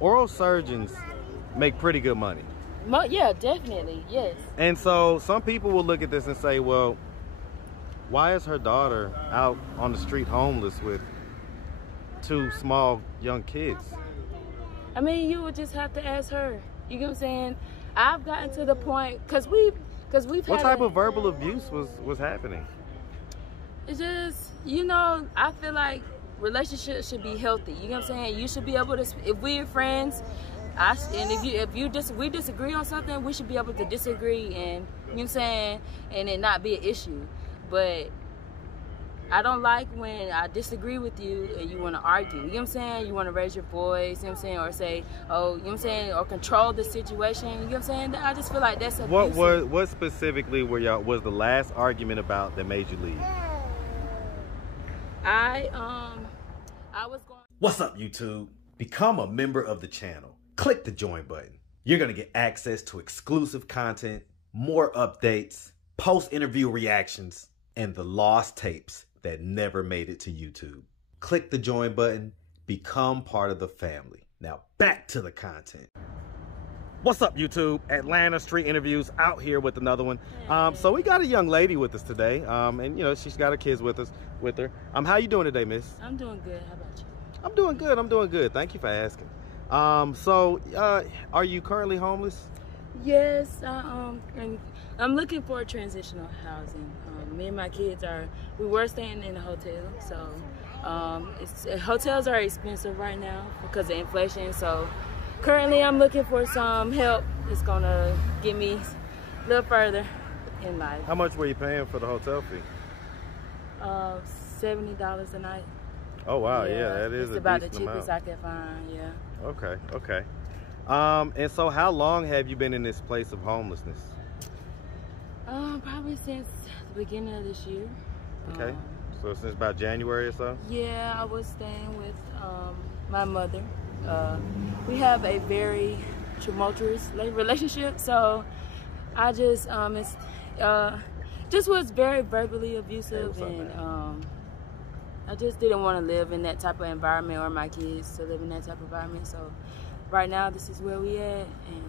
oral surgeons make pretty good money. Yeah, definitely, yes. And so some people will look at this and say, well, why is her daughter out on the street homeless with 2 small young kids? I mean, you would just have to ask her. You get what I'm saying? I've gotten to the point, because we've what type of verbal abuse was happening? It's just, you know, I feel like relationships should be healthy. You know what I'm saying? You should be able to, if we're friends, and if we disagree on something, we should be able to disagree, and you know what I'm saying, and it not be an issue. But I don't like when I disagree with you and you want to argue. You know what I'm saying? You want to raise your voice, you know what I'm saying, or say, oh, you know what I'm saying, or control the situation. You know what I'm saying? I just feel like that's abusive. What specifically was the last argument about that made you leave? I was going. What's up, YouTube? Become a member of the channel. Click the join button. You're going to get access to exclusive content, more updates, post-interview reactions, and the lost tapes that never made it to YouTube. Click the join button. Become part of the family. Now back to the content. What's up, YouTube? Atlanta Street Interviews out here with another one. So we got a young lady with us today, and you know, she's got her kids with her. How you doing today, miss? I'm doing good. How about you? I'm doing good. Thank you for asking. Are you currently homeless? Yes, I'm looking for transitional housing. Me and my kids we were staying in a hotel, so hotels are expensive right now because of inflation. So currently I'm looking for some help. It's gonna get me a little further in life. How much were you paying for the hotel fee? $70 a night. Oh wow, yeah, that is about the cheapest I could find. Yeah. Okay. And so how long have you been in this place of homelessness? Probably since the beginning of this year. Okay. So since about January or so? Yeah, I was staying with my mother. We have a very tumultuous relationship, so I just was very verbally abusive, and I just didn't want to live in that type of environment, or my kids to live in that type of environment. So right now this is where we at, and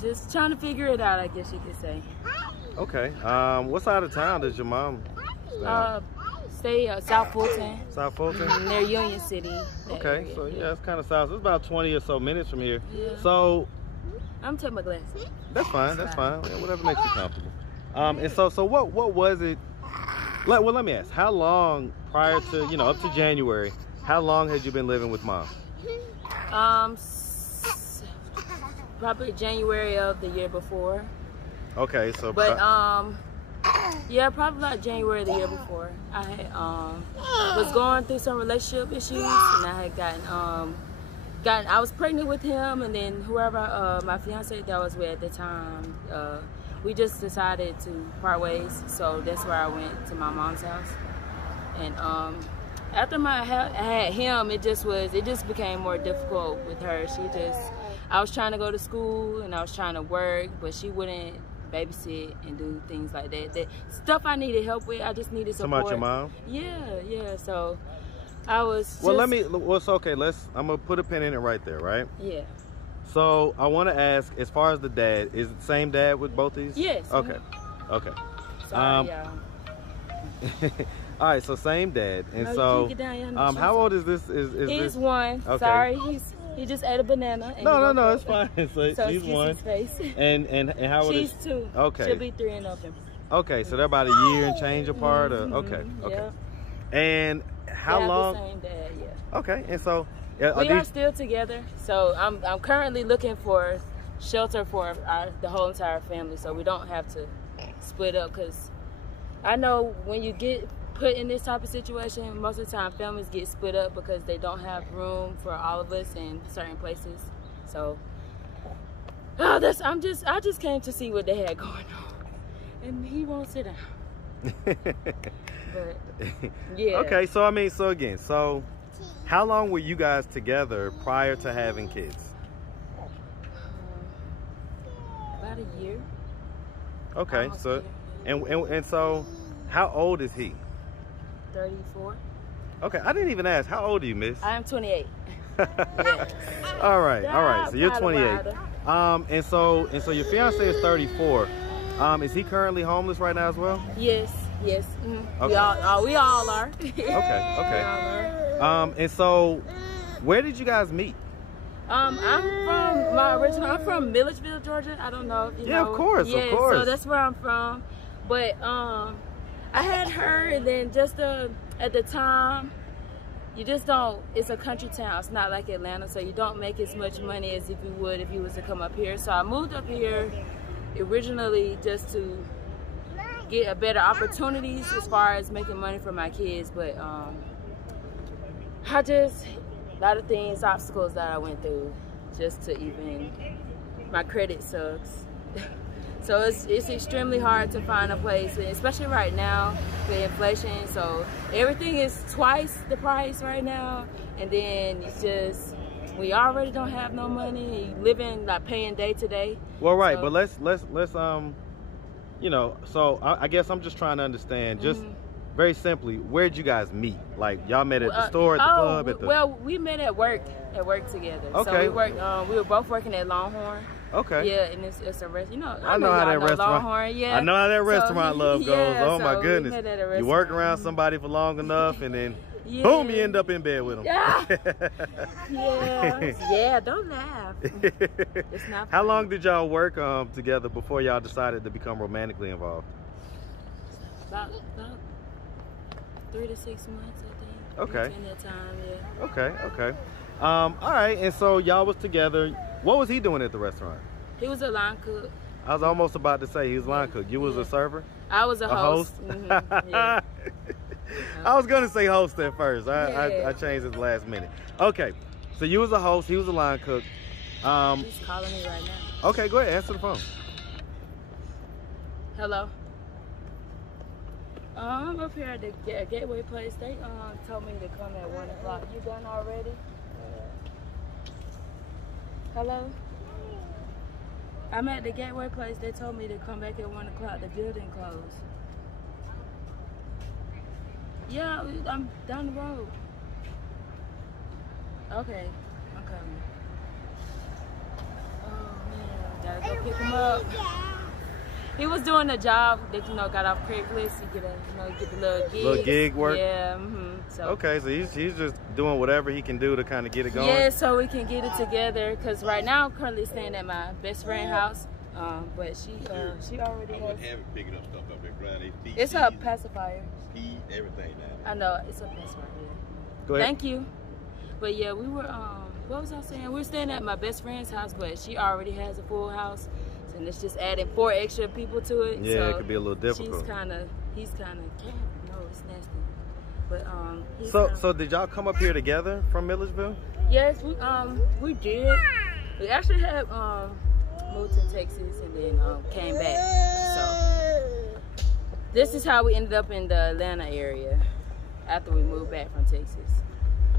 just trying to figure it out, I guess you could say. Okay. What side of town does your mom stay? Stay South Fulton. South Fulton? Near Union City. Okay, so yeah, it's kind of south. It's about 20 or so minutes from here. Yeah. So I'm taking my glasses. That's fine. Yeah, whatever makes you comfortable. And so what was it? Well, let me ask. How long prior to, you know, up to January, how long had you been living with mom? Probably January of the year before. Okay, so yeah, probably like January the year before. I had was going through some relationship issues, and I had I was pregnant with him, and then whoever my fiance that I was with at the time, we just decided to part ways. So that's where I went to my mom's house. And after I had him, it just became more difficult with her. I was trying to go to school and I was trying to work, but she wouldn't babysit and do things like that. That stuff I needed help with, I just needed support. About your mom? Yeah. So I was just... Well, it's okay. I'm going to put a pin in it right there, right? Yeah. So I want to ask, as far as the dad, is it the same dad with both these? Yes. Okay. Sorry, y'all. All right, so same dad. And so how old is this? He's one. Okay. Sorry, he just ate a banana. And no, it's fine. So she's one. And how old is she's 2. Okay. She'll be 3 in November. Okay, so they're about a year and change apart. Okay. Yeah. And how long? The same dad, yeah. Okay, and so we are still together. So I'm currently looking for shelter for the whole entire family, so we don't have to split up. Because I know when you get put in this type of situation, most of the time families get split up because they don't have room for all of us in certain places. So I just came to see what they had going on, and he won't sit down. But yeah. Okay, so how long were you guys together prior to having kids? About a year. Okay, so and so how old is he? 34. Okay, I didn't even ask. How old are you, miss? I am 28. Yes. All right. So you're 28. And so your fiance is 34. Is he currently homeless right now as well? Yes. Mm-hmm. Okay. We all are. Okay. And so where did you guys meet? I'm from Milledgeville, Georgia. I don't know if you know. Yeah, of course. So that's where I'm from. But I had her, and then just at the time, you just don't, it's a country town. It's not like Atlanta, so you don't make as much money as if you would if you was to come up here. So I moved up here originally just to get a better opportunities as far as making money for my kids. But a lot of things, obstacles that I went through just to even, my credit sucks. So it's extremely hard to find a place, especially right now with inflation. So everything is twice the price right now, and then it's just, we already don't have no money. You living like paying day to day. Well, right, so, but let's you know. So I guess I'm just trying to understand, just very simply, where'd you guys meet? Like y'all met at the store, at the club, at the. Well, we met at work together. Okay. So we worked. We were both working at Longhorn. Okay. Yeah, and it's a restaurant. You know, I know how that restaurant. Longhorn, yeah. I know how that restaurant love goes. Yeah, oh my goodness. You work around somebody for long enough, and then boom, you end up in bed with them. Yeah. Yeah. Don't laugh. It's not. How long did y'all work together before y'all decided to become romantically involved? About 3 to 6 months, I think. Okay. In that time, yeah. Okay. All right, and so y'all was together. What was he doing at the restaurant? He was a line cook. I was almost about to say he was a line cook. You was a server? I was a host. Yeah. I was going to say host at first. I changed it the last minute. Okay, so you was a host. He was a line cook. He's calling me right now. Okay, go ahead. Answer the phone. Hello. I'm up here at the Gateway place. They told me to come at 1 o'clock. You done already? Hello? I'm at the Gateway place. They told me to come back at 1 o'clock. The building closed. Yeah, I'm down the road. Okay, I'm coming. Oh man, gotta go pick him up. He was doing a job that, you know, got off Craigslist. You get the little gig work. Yeah. So. Okay, so he's just doing whatever he can do to kind of get it going. Yeah, so we can get it together. Cause right now I'm currently staying at my best friend's house. But she already has. I wouldn't have it picking up stuff up at ground. It's a pacifier. Feed everything now. I know it's a pacifier. Yeah. Go ahead. Thank you. But yeah, we were. What was I saying? We were staying at my best friend's house, but she already has a full house. And it's just adding 4 extra people to it. Yeah, so it could be a little difficult. He's kind of, no, it's nasty. But so did y'all come up here together from Milledgeville? Yes, we did. We actually had moved to Texas and then came back. So this is how we ended up in the Atlanta area after we moved back from Texas.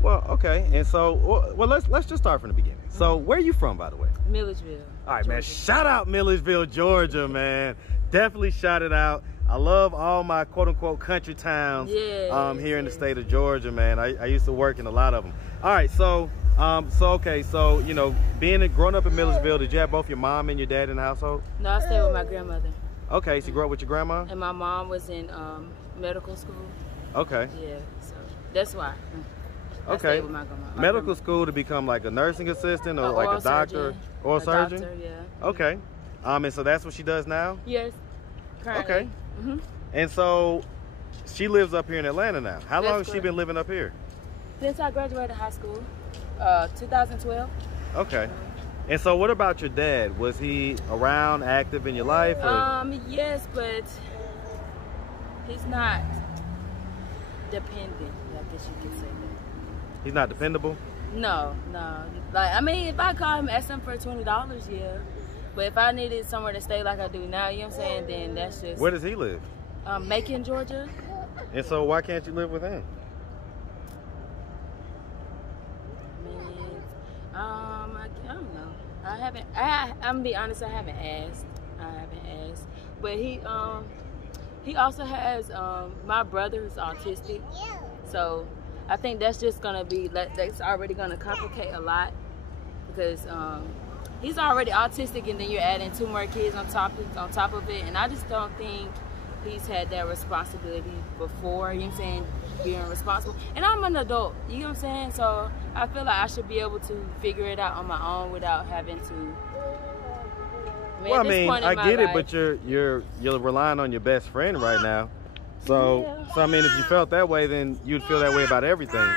Well, okay, and so let's just start from the beginning. So where are you from, by the way? Milledgeville. All right, Georgia. man. Shout out Milledgeville, Georgia, man. Definitely shout it out. I love all my quote-unquote country towns here in the state of Georgia, man. I used to work in a lot of them. All right, so you know, growing up in Milledgeville, did you have both your mom and your dad in the household? No, I stayed with my grandmother. Okay, so you grew up with your grandma? And my mom was in medical school. Okay. Yeah, so that's why. I Okay. stayed with my grandma. Medical school to become like a nursing assistant or like a doctor or a surgeon? Doctor, yeah. Okay. And so that's what she does now? Yes. Currently. Okay. And so she lives up here in Atlanta now. How long has she been living up here? Since I graduated high school, 2012. Okay. And so what about your dad? Was he around, active in your life? Or? Yes, but he's not dependent, I guess you could say that. He's not dependable? No. Like, I mean, if I call him, ask him for $20, yeah. But if I needed somewhere to stay like I do now, you know what I'm saying, then that's just... Where does he live? Macon, Georgia. And so why can't you live with him? I don't know. I'm gonna be honest, I haven't asked. But he also has, my brother is autistic. So I think that's just gonna be, that's already gonna complicate a lot, because he's already autistic, and then you're adding 2 more kids on top of it, and I just don't think he's had that responsibility before, you know what I'm saying, being responsible. And I'm an adult, you know what I'm saying? So I feel like I should be able to figure it out on my own without having to. Well, I mean, I get it, but you're relying on your best friend right now. So, Yeah. so I mean, if you felt that way, then you'd feel that way about everything.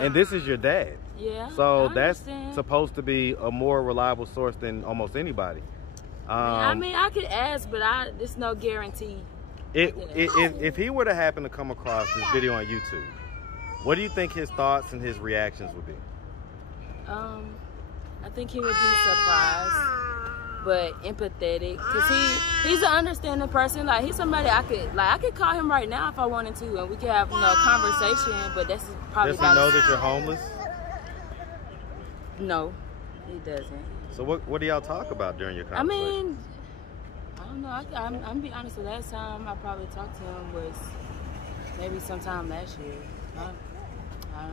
And this is your dad. Yeah. So I that's understand. supposed to be a more reliable source than almost anybody. I mean, I could ask, but there's no guarantee. If he were to happen to come across this video on YouTube, what do you think his thoughts and his reactions would be? I think he would be surprised, but empathetic, cause he's an understanding person. Like, he's somebody I could call him right now if I wanted to, and we could have a conversation. But that's probably. Does he know that you're homeless? No, he doesn't. So what do y'all talk about during your I conversation? mean, I don't know. I'm gonna be honest. The last time I probably talked to him was maybe sometime last year.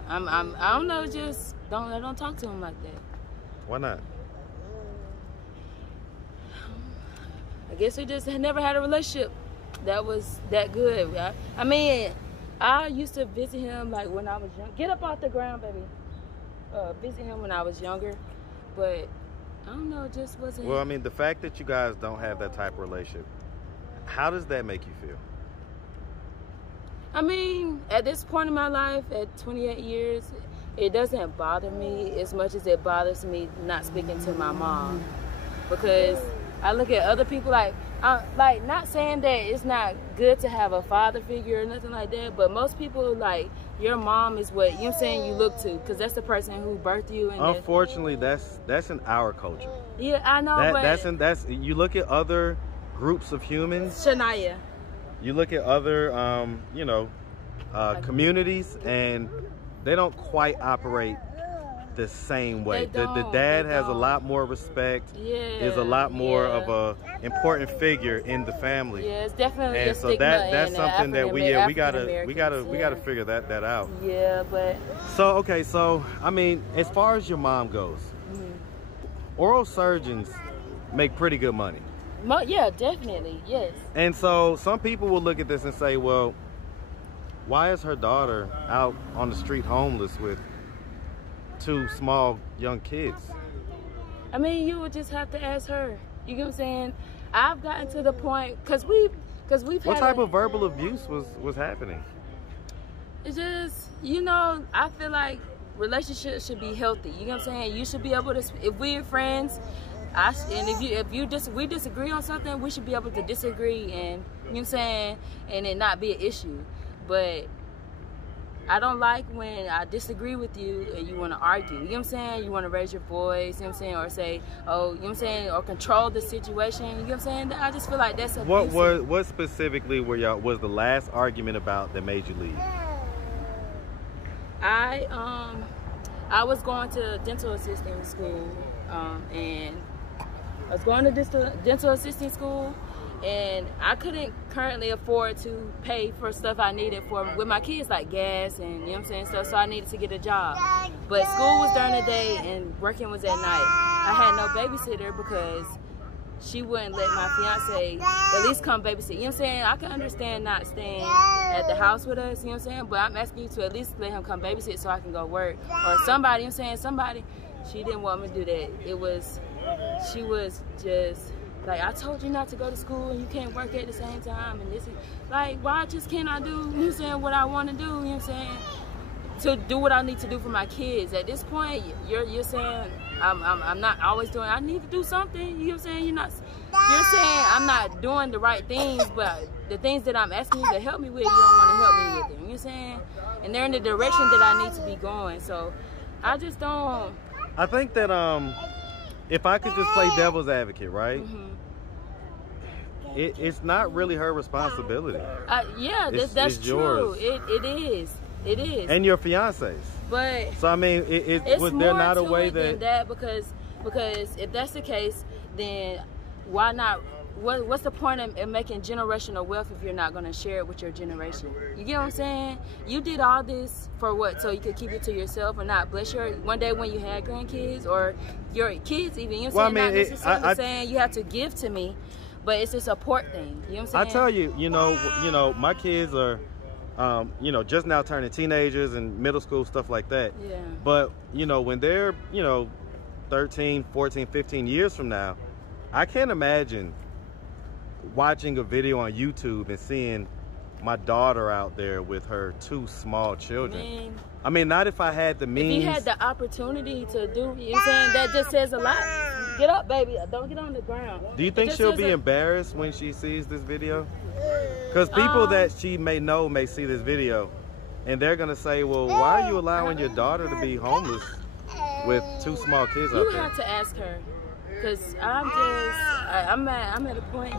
I don't know. Just I don't talk to him like that. Why not? I guess we just had never had a relationship that was that good. I mean, I used to visit him like when I was young. Get up off the ground, baby. Visit him when I was younger, but I don't know, it just wasn't. Well, I mean, the fact that you guys don't have that type of relationship, how does that make you feel? I mean, at this point in my life, at 28 years, it doesn't bother me as much as it bothers me not speaking to my mom, because I look at other people like not saying that it's not good to have a father figure or nothing like that, but most people, like, your mom is what, you know what I'm saying, you look to, because that's the person who birthed you. And unfortunately, that's in our culture. Yeah, I know, but that's you look at other groups of humans. Shania. You look at other communities, and they don't quite operate the same way. The dad has a lot more respect. Yeah, is a lot more of a important figure in the family. Yeah, it's definitely and a so stigma that's in something that we gotta Americans. figure that out. Yeah, but So I mean, as far as your mom goes, oral surgeons make pretty good money. Yeah, definitely, yes. And so some people will look at this and say, well, why is her daughter out on the street homeless with 2 small young kids? I mean, you would just have to ask her. You get what I'm saying? I've gotten to the point, because we've What had type of verbal abuse was happening? It's just, I feel like relationships should be healthy. You know what I'm saying? You should be able to, if we're friends, and if we disagree on something, we should be able to disagree, and you know what I'm saying, and it not be an issue. But I don't like when I disagree with you and you want to argue. You know what I'm saying? You want to raise your voice, you know what I'm saying, or say, oh, you know what I'm saying, or control the situation. You know what I'm saying? I just feel like that's abusive. What specifically was the last argument about that made you leave? I was going to dental assisting school, and I was going to dental assisting school, and I couldn't currently afford to pay for stuff I needed with my kids, like gas and, you know what I'm saying, stuff, so I needed to get a job. But school was during the day and working was at night. I had no babysitter because she wouldn't let my fiance at least come babysit. You know what I'm saying? I can understand not staying at the house with us, you know what I'm saying? But I'm asking you to at least let him come babysit so I can go work. Or somebody, you know what I'm saying? Somebody, she didn't want me to do that. She was just like, I told you not to go to school and you can't work at the same time. And this is like, why just can't I do, you know what I'm saying, what I want to do, you know what I'm saying? To do what I need to do for my kids. At this point, you're saying I'm not always doing. I need to do something. You know what I'm saying? You're saying I'm not doing the right things, but the things that I'm asking you to help me with, you don't want to help me with them. You know what I'm saying? And they're in the direction that I need to be going. So I just don't. I think that if I could just play devil's advocate, right? Mm-hmm. It's not really her responsibility. Yeah, that's true. Yours. It is. It is. And your fiance's. But so I mean, was there not a way than that? Because if that's the case, then why not what's the point of making generational wealth if you're not going to share it with your generation? You get what I'm saying? You did all this for what? So you could keep it to yourself and not bless your one day when you had grandkids or your kids even. You know what I'm saying? Not necessarily saying you have to give to me, but it's a support thing. You know what I'm saying? I tell you, you know, my kids are, you know, just now turning teenagers and middle school, stuff like that. Yeah. But, you know, when they're, you know, 13, 14, 15 years from now, I can't imagine watching a video on YouTube and seeing my daughter out there with her 2 small children. I mean, not if I had the means. If you had the opportunity to do, you know what I'm saying, that just says a lot. Get up, baby. Don't get on the ground. Do you think she'll be embarrassed when she sees this video? Because people that she may know may see this video, and they're going to say, well, why are you allowing your daughter to be homeless with 2 small kids out there? You have to ask her. Because I'm at a point,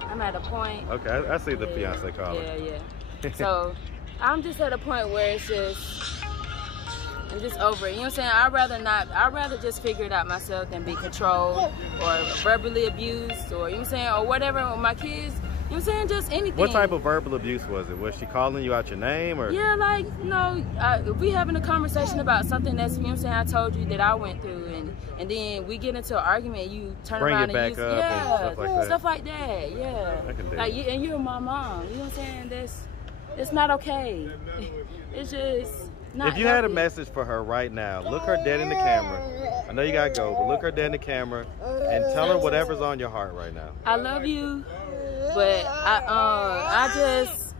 I'm at a point. Okay, I see the fiance calling. Yeah. So I'm just at a point where I'm just over it. You know what I'm saying? I'd rather just figure it out myself than be controlled or verbally abused or, you know what I'm saying, or whatever with my kids. You know what I'm saying? Just anything. What type of verbal abuse was it? Was she calling you out your name or? Yeah, like, you know, we having a conversation about something that's, you know what I'm saying, I told you that I went through, and then we get into an argument, you turn around and use, and stuff like that. Stuff like that, yeah. Like, and you're my mom, you know what I'm saying? It's not okay. It's just not If you had a message for her right now, look her dead in the camera. I know you gotta go, but look her dead in the camera and tell her whatever's on your heart right now. I love you. But I just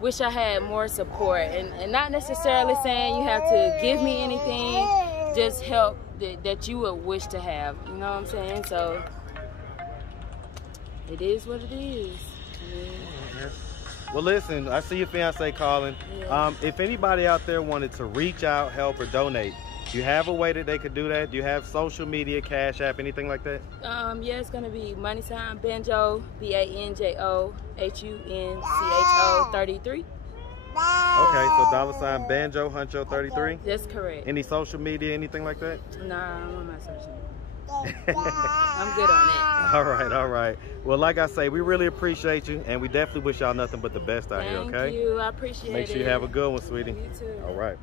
wish I had more support, and not necessarily saying you have to give me anything, just help that you would wish to have. You know what I'm saying? So it is what it is. Well, listen, I see your fiance calling. Yeah. If anybody out there wanted to reach out, help, or donate, do you have a way that they could do that? Do you have social media, Cash App, anything like that? Yeah, it's gonna be $ Banjo, BANJO HUNCHO 33. Okay, so $ Banjo Huncho 33. That's correct. Any social media, anything like that? Nah, I'm on my social media. I'm good on it. All right. Well, like I say, we really appreciate you, and we definitely wish y'all nothing but the best out here, okay? Thank you. I appreciate it. Make sure you have a good one, sweetie. You too. All right.